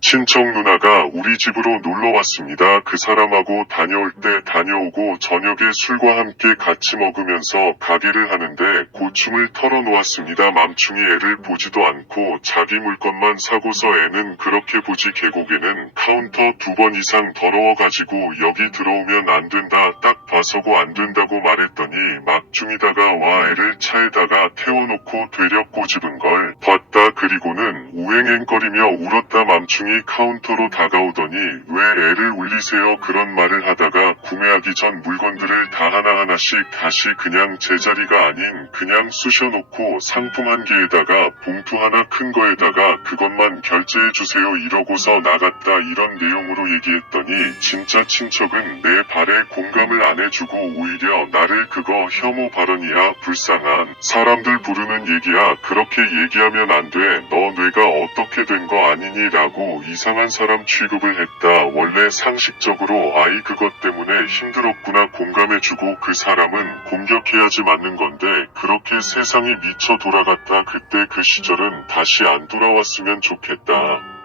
친척 누나가 우리 집으로 놀러 왔습니다. 그 사람하고 다녀올 때 다녀오고 저녁에 술과 함께 같이 먹으면서 가게를 하는데 고충을 털어놓았습니다. 맘충이 애를 보지도 않고 자기 물건만 사고서 애는 그렇게 보지 계곡에는 카운터 두 번 이상 더러워가지고 여기 들어오면 안 된다. 딱 봐서고 안 된다고 말했더니 막중이다가 와 애를 차에다가 태워놓고 되려 꼬집은 걸. 그리고는 우행행거리며 울었다. 맘충이 카운터로 다가오더니 왜 애를 울리세요? 그런 말을 하다가 구매하기 전 물건들을 다 하나하나씩 다시 그냥 제자리가 아닌 그냥 쑤셔놓고 상품 한 개에다가 봉투 하나 큰 거에다가 그것만 결제해 주세요 이러고서 나갔다 이런 내용으로 얘기했더니 진짜 친척은 내 발에 공감을 안 해주고 오히려 나를 그거 혐오 발언이야 불쌍한. 사람들 부르는 얘기야. 그렇게 얘기하면 안 돼. 너 뇌가 어떻게 된 거 아니니? 라고 이상한 사람 취급을 했다. 원래 상식적으로 아이 그것 때문에 힘들었구나 공감해주고 그 사람은 공격해야지 맞는 건데 그렇게 세상이 미쳐 돌아갔다 그때 그 시절은 다시 안 돌아왔으면 좋겠다.